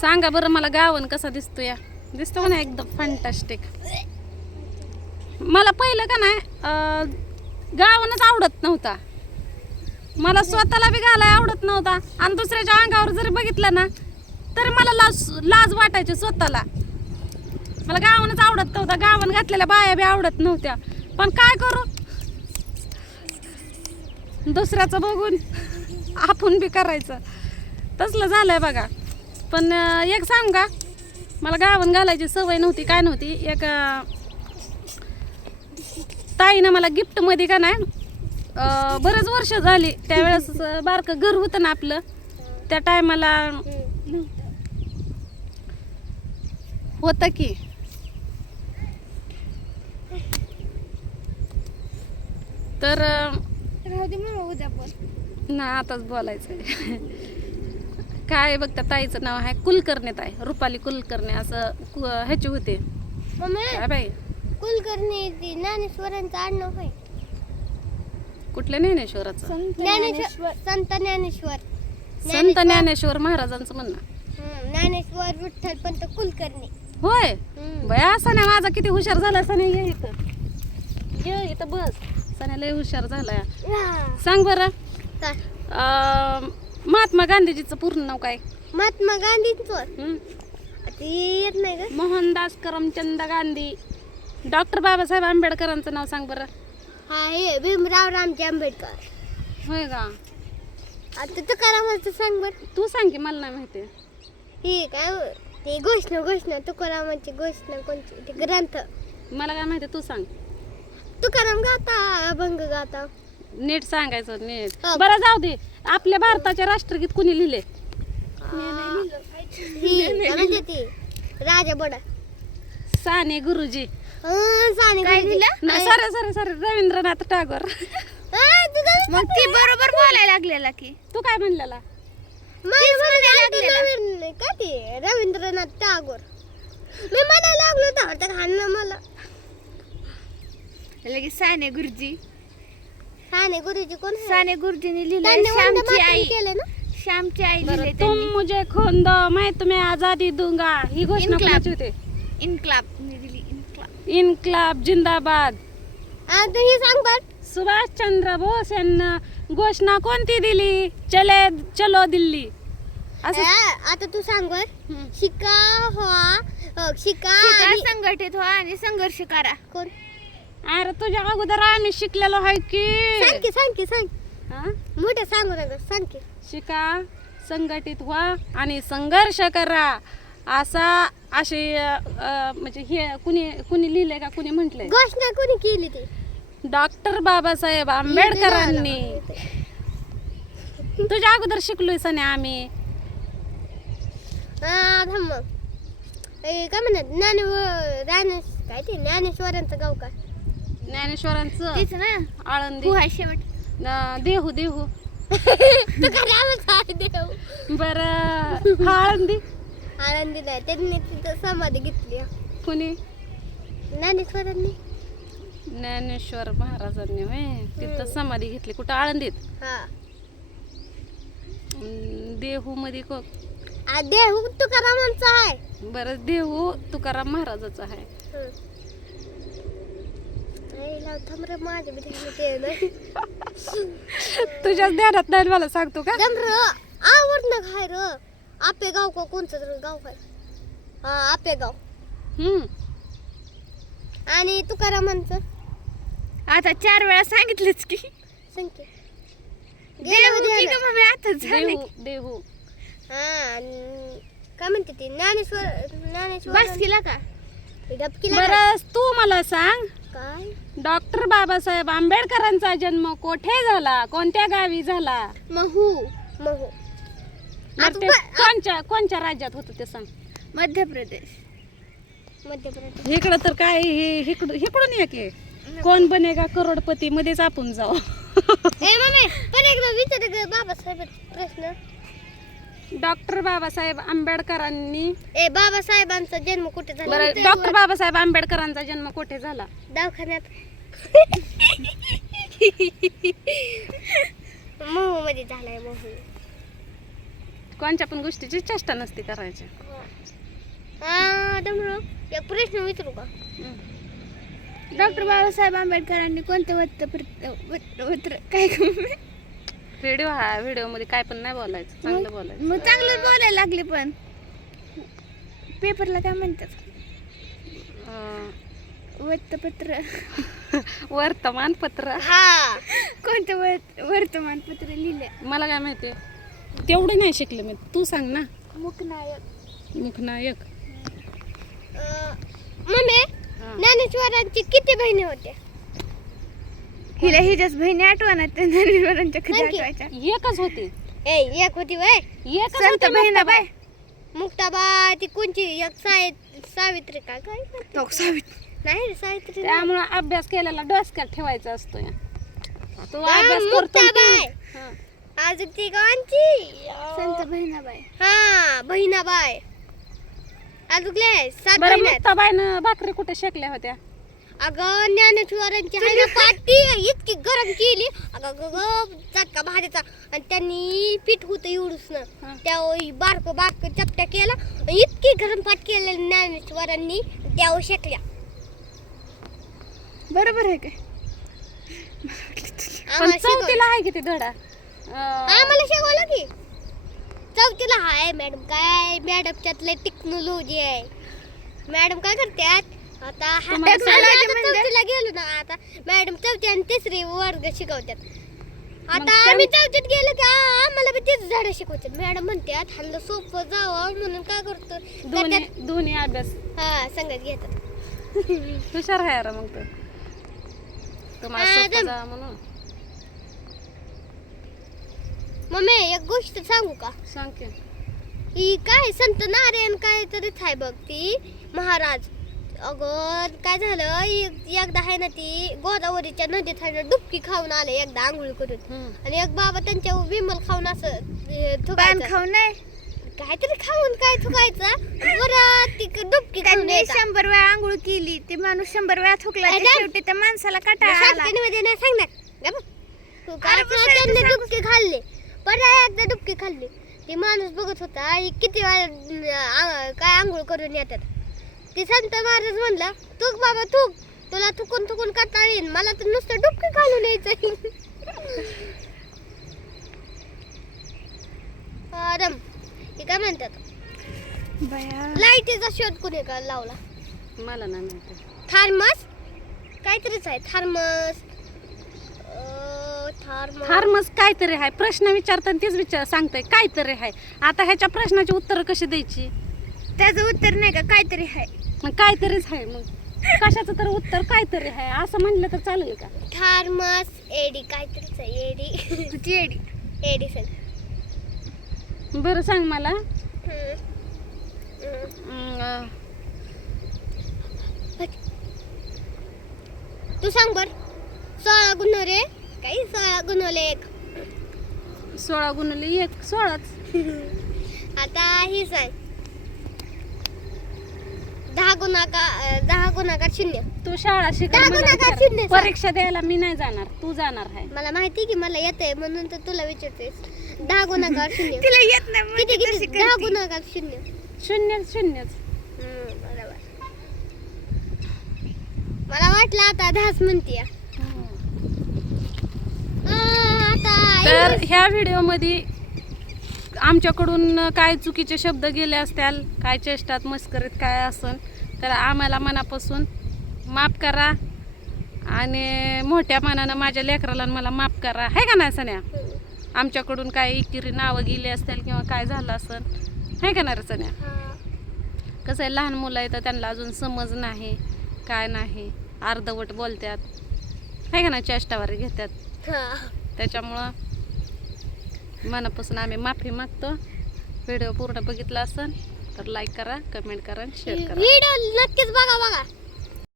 सांगा बरं मला गावन कसा दिसतो या? दिसतो का नाही एकदम फॅन्टॅस्टिक मला पहिलं का नाही गावनच आवडत नव्हता. मला स्वतःला बी घालाय आवडत नव्हता. आणि दुसऱ्याच्या अंगावर जरी बघितलं ना तर मला लाज लाज वाटायची स्वतःला. मला गावनच आवडत नव्हता. गावन घातलेल्या बाया बी आवडत नव्हत्या. पण काय करू? दुसऱ्याचं बघून आपण बी करायचं. तसलं झालंय बघा. पण एक सांग का? मला गावन घालायची सवय नव्हती काय नव्हती? एक ताईनं मला गिफ्टमध्ये का नाही बरेच वर्ष झाली. त्यावेळेस बारकं घर होतं ना आपलं. त्या टायमाला होतं की. तर ना आताच बोलायचं काय बघ त्या ताईचं नाव आहे कुलकर्णी ताई रुपाली कुलकर्णी असं कु- ह्याची होते. मम्मी काय बाई? कुलकर्णी ती ज्ञानेश्वरांचं आडनाव आहे. कुठल्या ज्ञानेश्वराचं? ज्ञानेश्वर. संत ज्ञानेश्वर. संत ज्ञानेश्वर महाराजांचं म्हणणं. हं, ज्ञानेश्वर विठ्ठल पंत कुलकर्णी. होय? हं. बया सण्या माझा किती हुशार झाला सण्या ये इथं. ये इथं बस. सण्या लय हुशार झालाय. हा. सांग बरं. काय? अं, महात्मा गांधीजीचं पूर्ण नाव काय? महात्मा गांधींचं? हं? ते येत नाही का मोहनदास करमचंद गांधी. डॉक्टर बाबासाहेब आंबेडकरांचं नाव सांग बरं. हा हे भीमराव रामजी आंबेडकर. होय का? आता तुकारामाचं सांग बर. तू सांग की मला नाही माहिती. हे काय हो? ते घोषणा घोषणा तुकारामाची घोषणा कोणती? ते ग्रंथ. मला काय माहिती तू सांग. तुकाराम गाता अभंग गाता. नीट सांगायचं नीट. हो. बरं जाऊ दे. आपल्या भारताचे राष्ट्रगीत कुणी लिहिले? काय राजा बडा. साने गुरुजी. साने गुरुजी. सरे सरे सरे रवींद्रनाथ टागोर. मग ती बरोबर बोलायला लागलेला की? तू काय म्हणलेला? काय ते? रवींद्रनाथ टागोर. मी म्हणायला लागलो तर खाणं मला? लगेच साने गुरुजी. साने गुरुजी कोण आहे? साने गुरुजींनी लिहिलं त्यांनी वंदे श्यामची मातरम आई. केलं ना? श्यामची आई बरं, लिहिले तुम त्यांनी. मुझे खून दो मैं तुम्हें आजादी दूंगा. ही घोषणा इन्कलाब. कोणाची होते? इन्क्लाब. दिली इन्क्लाब. इन्कलाब जिंदाबाद. आ, तू ही सांग बर. सुभाष चंद्र बोस यांना घोषणा कोणती दिली? चले चलो दिल्ली. असं. आता तू सांग बर. शिका अ, शिका शिका आणि- संघटित व्हा आणि संघर्ष करा. कोण? अरे तुझ्या अगोदर आम्ही शिकलेलो आहे सांग की की सांग की सांग. हा? मोठं सांगू नका सांग की. शिका संघटित व्हा आणि संघर्ष करा. असा असे अ, अ, म्हणजे हे कुणी कुणी लिहिलंय का? कुणी म्हटलंय? घोषणा कोणी केली ती? डॉक्टर बाबासाहेब आंबेडकरांनी. तुझ्या अगोदर शिकलोय सने आम्ही. हा थांब मग. ए, काय म्हणत? ज्ञाने काय ते? ज्ञानेश्वरांचं गाव काय ज्ञानेश्वरांचं तेच ना. आळंदी. गुहा शेवट. न- देहू देहू. तू काय रामच आहे देव बर आळंदी? आनंदी नाही त्यांनी तिथं समाधी घेतली. कुणी? ज्ञानेश्वरांनी. ज्ञानेश्वर महाराजांनी होय. तिथं समाधी घेतली. कुठं? आळंदीत. हा. देहू मध्ये को आ, देव तुकारामांचा आहे बरं देहू तुकाराम महाराजाचं आहे. माझ्या. तुझ्याच ध्यानात नाही मला सांगतो का? थांब र, आवड ना खाय र. आपेगाव का कोणचं तरी गाव काय हा आपेगाव हम्म. आणि तुकारामांचं? आता चार वेळा सांगितलंच की. संख्या देव की ग मम्मी आताच झालं देहू देहू. हा आणि काय म्हणते ती? ज्ञानेश्वर ज्ञानेश्वर बस केला का? बरं तू मला सांग. काय? डॉक्टर बाबासाहेब आंबेडकरांचा जन्म कोठे झाला? कोणत्या गावी झाला? महू. महू. बरं ते कोणच्या कोणच्या राज्यात होतं ते सांग. मध्य प्रदेश मध्य प्रदेश इकडं तर काय हे इकडं इकडून ये की कोण बनेगा करोडपती मध्येच आपण जाऊ. ए मम्मी पण एकदा विचार बाबासाहेब प्रश्न. डॉक्टर बाबासाहेब आंबेडकरांनी ए बाबासाहेबांचा जन्म कुठे झाला? बरं डॉक्टर बाबासाहेब आंबेडकरांचा जन्म कुठे झाला? दवाखान्यात. महू मध्ये झालाय महू. कोणत्या पण गोष्टीची चेष्टा नसती करायची. हा एक प्रश्न विचारू का? डॉक्टर बाबासाहेब आंबेडकरांनी कोणतं वृत्तपत्र काय व्हिडिओ हा व्हिडिओमध्ये काय पण नाही बोलायचं चांगलं बोलायचं. मग चांगलं बोलायला लागले पण. पेपरला काय म्हणतात? अं, वृत्तपत्र वर्तमानपत्र. हा. कोणतं वर्त वर्तमानपत्र लिहिले मला काय माहिती? तेवढं नाही शिकले मी. तू सांग ना. मुखनायक. अं, मम्मी. ज्ञानेश्वरांची किती बहिणी होत्या? हिला हिच्याच बहिणी आठवणार त्या ज्ञानेश्वरांच्या कधी सांग की. आठवायच्या एकच होती ए एक होती वय एकच संत होती बहिणाबाई मुक्ताबाई ती कोणची एक साय सावित्री का काय म्हणते? हो, सावित्री. नाही रे, सावित्री नाही. त्यामुळं अभ्यास केलेला डोसक्यात ठेवायचा असतो या. तू हा, अभ्यास करतो मुक्ताबाई. हा. अजून ती कोणची संत बहिणाबाई हा बहिणाबाई अजून लय सात बरं बहिणी आहेत. मुक्ताबाईनं भाकरी कुठे शेकल्या होत्या अगं ज्ञानेश्वरांची आहे ना पार्टी इतकी गरम केली. अगं ग चटका भाजीचा. आणि त्यांनी पीठ होतं एवढंच. ना. त्या बारक बारक चपट्या केला इतकी गरम पाठ केलेली ज्ञानेश्वरांनी त्यावर शेकल्या. बरोबर आहे काय. चौथीला आहे किती धडा? अं, आम्हाला शिकवलं की. चौथीला हाय मॅडम. काय मॅडम त्यातले टेक्नॉलॉजी आहे. मॅडम काय करतात आता technology म्हणजे? चौथीला गेलो ना आता मॅडम चौथी आणि तिसरी वर्ग शिकवतात. आता आम्ही चौथीत गेलो की आ- आम्हाला बी तेच झाडं शिकवतात. मॅडम म्हणतात ह्यांना सोपं जावं म्हणून काय करतो दोन्ही करतात दोन्ही अभ्यास. हा संगत घेतात. हुशार आहे यार मग तू. तुम्हाला हा, सोपं दम. जावं म्हणून. मम्मी एक गोष्ट सांगू का? सांग की. ही काय संत नारायण काय तरीच आहे बघ ती महाराज. अगं काय झालं? एक- एकदा आहे ना ती गोदावरीच्या नदीत आहे ना डुबकी खाऊन आले एकदा आंघोळ करून. हम्म. आणि एक बाबा त्यांच्या विमल खाऊन असं अं, पान थुकायचं खाऊ नाही? काहीतरी खाऊन काय थुकायचं? परत ती डुबकी खाऊन त्यांनी यायचा. शंभर वेळा आंघोळ केली. ते माणूस शंभर वेळा थुकला. ते अरे. शेवटी त्या माणसाला आला. शाळकणीमध्ये नाही सांगणार. अरे, त्यांनी सांग. डुबकी खाल्ली. परत एकदा डुबकी खाल्ली. ती माणूस बघत होता ही किती वेळा अं, आ- काय आंघोळ करून येतात? ती संत महाराज म्हणला तूक बाबा तूक. तुला थुकून थुकून कंटाळा येईन. मला तर नुसतं डुबकी घालून यायचं रम. हे काय म्हणतात? लाईटीचा शोध कुणी का लावला? मला नाही माहिती. थार्मस? काहीतरीच आहे. थार्मस. थार्मस. काहीतरी आहे. प्रश्न विचारताना तेच विचार सांगताय. काहीतरी आहे. आता ह्याच्या प्रश्नाची उत्तर कशी द्यायची? त्याचं उत्तर नाही का? काहीतरी आहे. मग काहीतरीच आहे मग. कशाचं तर उत्तर काहीतरी आहे. असं म्हणलं तर चालेल का? थार्मस एडी काहीतरीच आहे एडी. तुझी एडी? एडिसन. बरं सांग मला. अं, तू सांग बर. सोळा गुन्हे काही सोळा गुन्हले एक. सोळा गुणले एक सोळाच. आता ही सांग. दहा गुणाकार दहा गुणाकार शून्य. तू शाळा दहा गुणाकार. शून्य. परीक्षा द्यायला मी नाही जाणार तू जाणार आहे. मला माहिती की मला येतंय म्हणून तर तुला विचारतेस. दहा गुणाकार शून्य. तिला येत नाही म्हणून किती ती तशी किती? दहा करते. गुणाकार शून्य. शून्य शून्यच. हम्म, बरोबर. मला वाटलं आता दहाच म्हणतीय. आता तर ह्या व्हिडिओमध्ये आमच्याकडून काय चुकीचे शब्द गेले असतील काय चेष्टात मस्करीत काय असन तर आम्हाला मनापासून माफ करा. आणि मोठ्या मनानं माझ्या लेकराला मला माफ करा. आहे का नाही सन्या? आमच्याकडून काय इकिरी नावं गेली असतील किंवा काय झालं असन आहे का नाही हा. कसं आहे लहान मुलं आहे तर त्यांना अजून समज नाही काय नाही अर्धवट बोलतात. आहे का ना चेष्टावारी घेतात. त्याच्यामुळं मनापासून आम्ही माफी मागतो. व्हिडिओ पूर्ण बघितला असेल तर लाईक करा कमेंट करा शेअर करा. व्हिडिओ नक्कीच बघा बघा.